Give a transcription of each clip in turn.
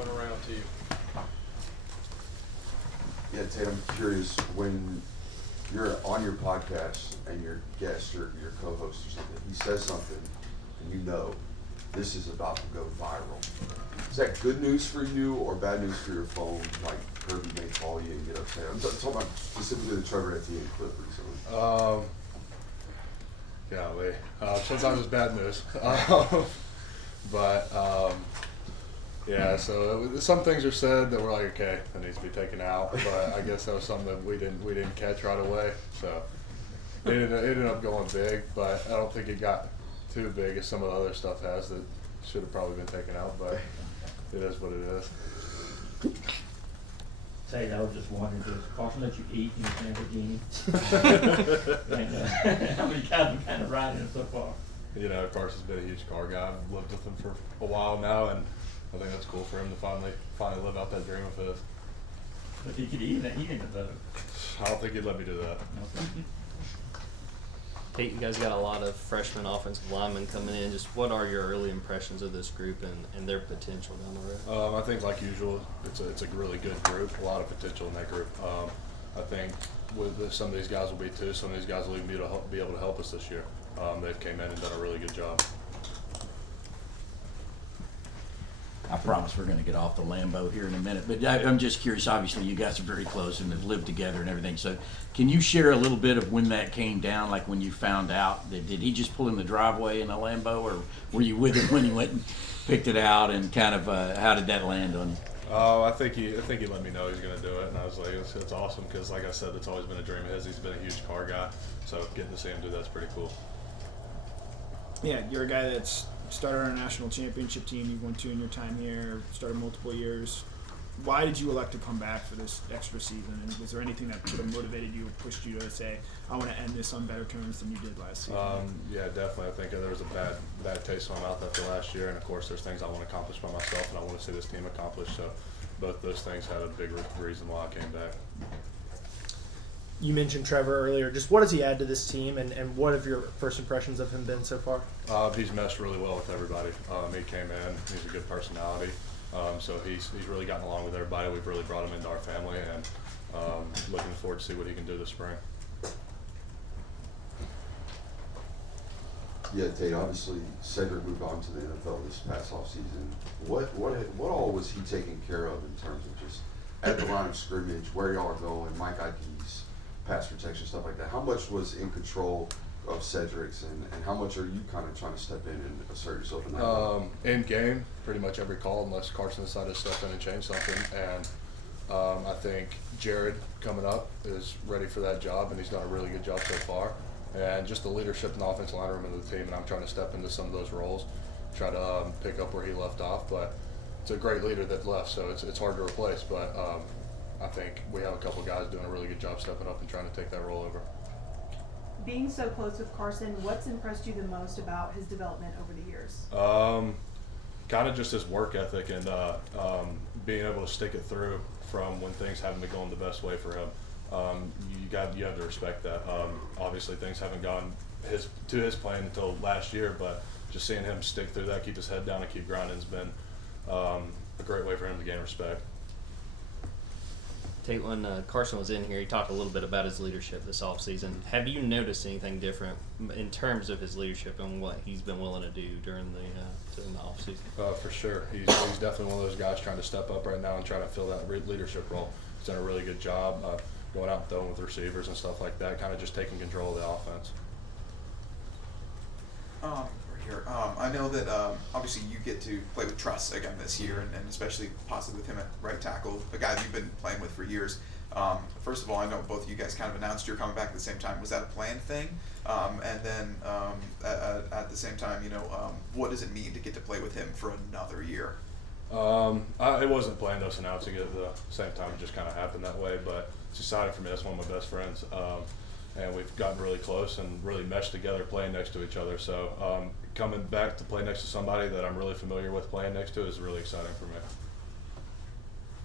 microphone around to you. Yeah, Tate, I'm curious, when you're on your podcast and your guest or your co-host or something, he says something and you know this is about to go viral. Is that good news for you or bad news for your phone? Like Kirby may call you and get upset. I'm talking about specifically the Trevor Etienne clip recently. Sometimes it's bad news. Yeah, so some things are said that we're like, okay, that needs to be taken out. But I guess that was something that we didn't catch right away. So it ended up going big, but I don't think it got too big as some of the other stuff has that should have probably been taken out. But it is what it is. Tate, I was just wondering, does Carson let you eat in your Lamborghini? And, how many guys have kind of riding it so far? You know, Carson's been a huge car guy. I've lived with him for a while now, and I think that's cool for him to finally live out that dream of his. But he could eat in it though. I don't think he'd let me do that. Tate, you guys got a lot of freshman offensive linemen coming in. Just what are your early impressions of this group and their potential down the road? I think, like usual, it's a really good group. A lot of potential in that group. I think some of these guys will be too. Some of these guys will even be able to help us this year. They've came in and done a really good job. I promise we're going to get off the Lambo here in a minute, but I'm just curious. Obviously, you guys are very close and have lived together and everything. So, can you share a little bit of when that came down? Like when you found out that did he just pull in the driveway in a Lambo, or were you with him when he went and picked it out? And kind of how did that land on you? Oh, I think he let me know he was going to do it, and I was like, it's awesome because, like I said, it's always been a dream of his. He's been a huge car guy, so getting to see him do that's pretty cool. Yeah, you're a guy that's started on a national championship team. You've won 2 in your time here, started multiple years. Why did you elect to come back for this extra season? And was there anything that sort of motivated you or pushed you to say, I want to end this on better terms than you did last season? Yeah, definitely. I think there was a bad taste in my mouth after last year, and of course there's things I want to accomplish by myself and I want to see this team accomplish. So both those things had a big reason why I came back. You mentioned Trevor earlier. Just what does he add to this team, and what have your first impressions of him been so far? He's meshed really well with everybody. He came in. He's a good personality. So he's really gotten along with everybody. We've really brought him into our family, and looking forward to see what he can do this spring. Yeah, Tate, obviously Cedric moved on to the NFL this past offseason. What all was he taking care of in terms of just at the line of scrimmage, where y'all are going, Mike IDs, pass protection, stuff like that? How much was in control of Cedric's, and how much are you kind of trying to step in and assert yourself in that? In game, pretty much every call unless Carson decided to step in and change something. And I think Jared coming up is ready for that job, and he's done a really good job so far. And just the leadership in the offensive line room of the team, and I'm trying to step into some of those roles, try to pick up where he left off. But it's a great leader that left, so it's hard to replace. But I think we have a couple guys doing a really good job stepping up and trying to take that role over. Being so close with Carson, what's impressed you the most about his development over the years? Kind of just his work ethic and being able to stick it through from when things haven't been going the best way for him. You have to respect that. Obviously, things haven't gone to his plan until last year, but just seeing him stick through that, keep his head down, and keep grinding has been a great way for him to gain respect. Tate, when Carson was in here, he talked a little bit about his leadership this offseason. Have you noticed anything different in terms of his leadership and what he's been willing to do during the offseason? For sure. He's definitely one of those guys trying to step up right now and try to fill that leadership role. He's done a really good job going out and throwing with receivers and stuff like that, kind of just taking control of the offense. Right here. I know that obviously you get to play with Truss again this year, and especially possibly with him at right tackle, a guy that you've been playing with for years. First of all, I know both of you guys kind of announced you're coming back at the same time. Was that a planned thing? And then at the same time, what does it mean to get to play with him for another year? It wasn't planned us announcing it at the same time. It just kind of happened that way, but it's exciting for me. That's one of my best friends. And we've gotten really close and really meshed together playing next to each other. So coming back to play next to somebody that I'm really familiar with playing next to is really exciting for me.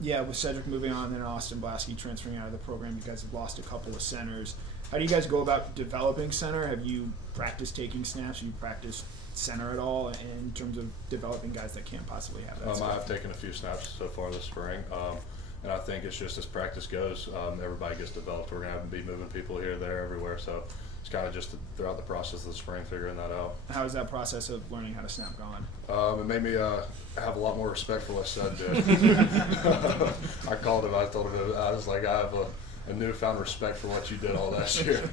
Yeah, with Cedric moving on and then Austin Blasky transferring out of the program, you guys have lost a couple of centers. How do you guys go about developing center? Have you practiced taking snaps? Have you practiced center at all in terms of developing guys that can't possibly have that skill? I've taken a few snaps so far this spring, and I think it's just as practice goes, everybody gets developed. We're going to have to be moving people here, there, everywhere, so it's kind of just throughout the process of the spring figuring that out. How is that process of learning how to snap going? It made me have a lot more respect for what Seth did. I called him, I told him, I was like, I have a newfound respect for what you did all last year.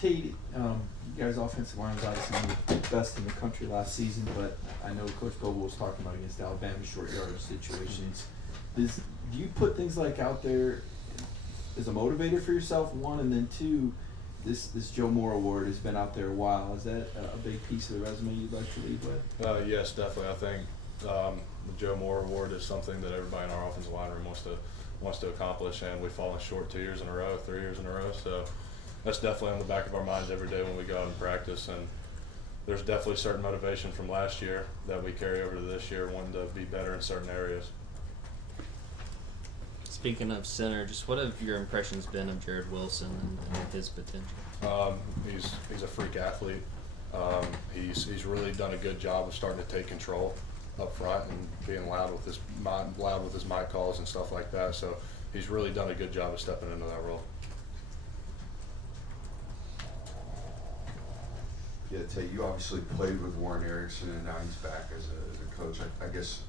Tate, you guys' offensive line was obviously one of the best in the country last season, but I know Coach Bogle was talking about against Alabama short yardage situations. Do you put things like out there as a motivator for yourself, one, and then two, this Joe Moore Award has been out there a while. Is that a big piece of the resume you'd like to leave with? Yes, definitely. I think the Joe Moore Award is something that everybody in our offensive line room wants to accomplish, and we've fallen short 2 years in a row, 3 years in a row. So that's definitely on the back of our minds every day when we go out and practice. And there's definitely certain motivation from last year that we carry over to this year, wanting to be better in certain areas. Speaking of center, just what have your impressions been of Jared Wilson and his potential? He's a freak athlete. He's really done a good job of starting to take control up front and being loud with his mic calls and stuff like that. So he's really done a good job of stepping into that role. Yeah, Tate, you obviously played with Warren Erickson, and now he's back as a coach. I guess,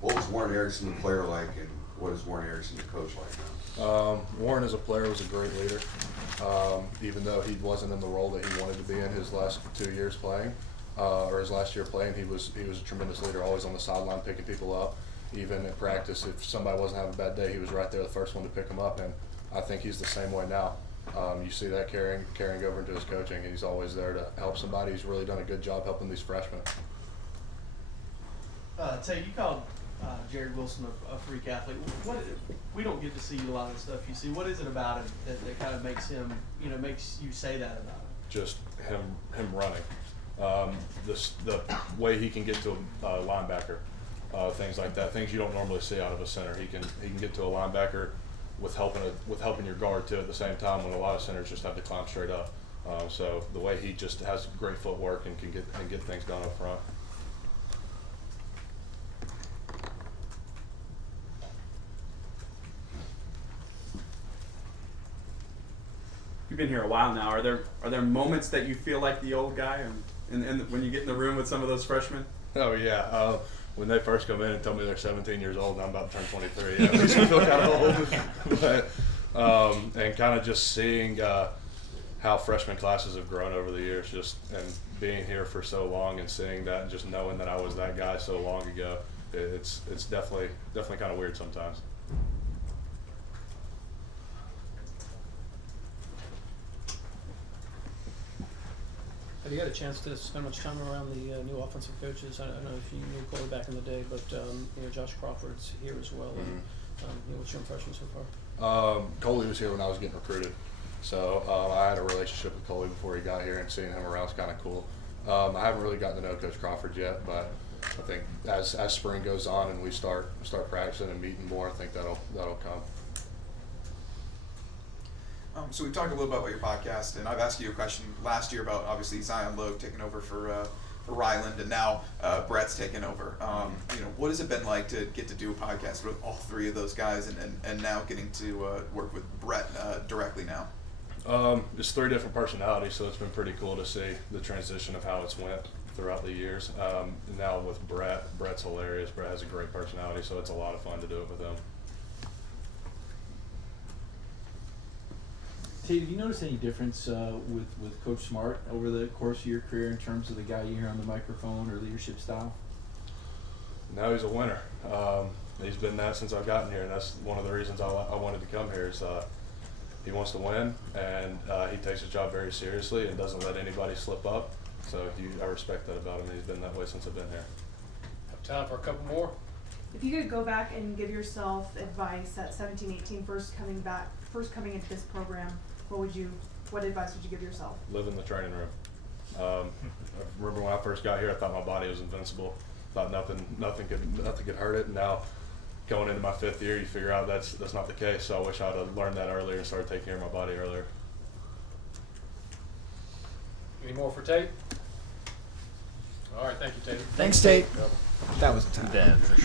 what was Warren Erickson the player like, and what is Warren Erickson the coach like now? Warren as a player was a great leader. Even though he wasn't in the role that he wanted to be in his last 2 years playing, or his last year playing, he was a tremendous leader, always on the sideline picking people up. Even in practice, if somebody wasn't having a bad day, he was right there the first one to pick them up, and I think he's the same way now. You see that carrying over into his coaching. He's always there to help somebody. He's really done a good job helping these freshmen. Tate, you called Jared Wilson a freak athlete. We don't get to see a lot of stuff you see. What is it about him that kind of makes him, makes you say that about him? Just him running. The way he can get to a linebacker, things like that, things you don't normally see out of a center. He can get to a linebacker with helping your guard too at the same time, when a lot of centers just have to climb straight up. So the way he just has great footwork and can get things done up front. You've been here a while now. Are there moments that you feel like the old guy, and when you get in the room with some of those freshmen? Oh yeah. When they first come in and tell me they're 17 years old and I'm about to turn 23, it makes me feel kind of old. But and kind of just seeing how freshman classes have grown over the years, and being here for so long and seeing that, and just knowing that I was that guy so long ago, it's definitely kind of weird sometimes. Have you had a chance to spend much time around the new offensive coaches? I don't know if you knew Coley back in the day, but Josh Crawford's here as well. And, what's your impression so far? Coley was here when I was getting recruited, so I had a relationship with Coley before he got here, and seeing him around is kind of cool. I haven't really gotten to know Coach Crawford yet, but I think as spring goes on and we start practicing and meeting more, I think that'll come. So we've talked a little bit about your podcast, and I've asked you a question last year about obviously Zion Logue taking over for Ryland, and now Brett's taken over. What has it been like to get to do a podcast with all three of those guys, and now getting to work with Brett directly now? It's three different personalities, so it's been pretty cool to see the transition of how it's went throughout the years. Now with Brett's hilarious. Brett has a great personality, so it's a lot of fun to do it with him. Tate, have you noticed any difference with Coach Smart over the course of your career in terms of the guy you hear on the microphone or leadership style? Now he's a winner. He's been that since I've gotten here, and that's one of the reasons I wanted to come here. Is he wants to win, and he takes his job very seriously and doesn't let anybody slip up. So I respect that about him. He's been that way since I've been here. Have time for a couple more. If you could go back and give yourself advice at 17, 18, first coming into this program, what advice would you give yourself? Live in the training room. I remember when I first got here, I thought my body was invincible. Thought nothing could hurt it. And now going into my 5th year, you figure out that's not the case. So I wish I'd have learned that earlier and started taking care of my body earlier. Any more for Tate? All right, thank you, Tate. Thanks, Tate. Yep. That was a time. That for sure.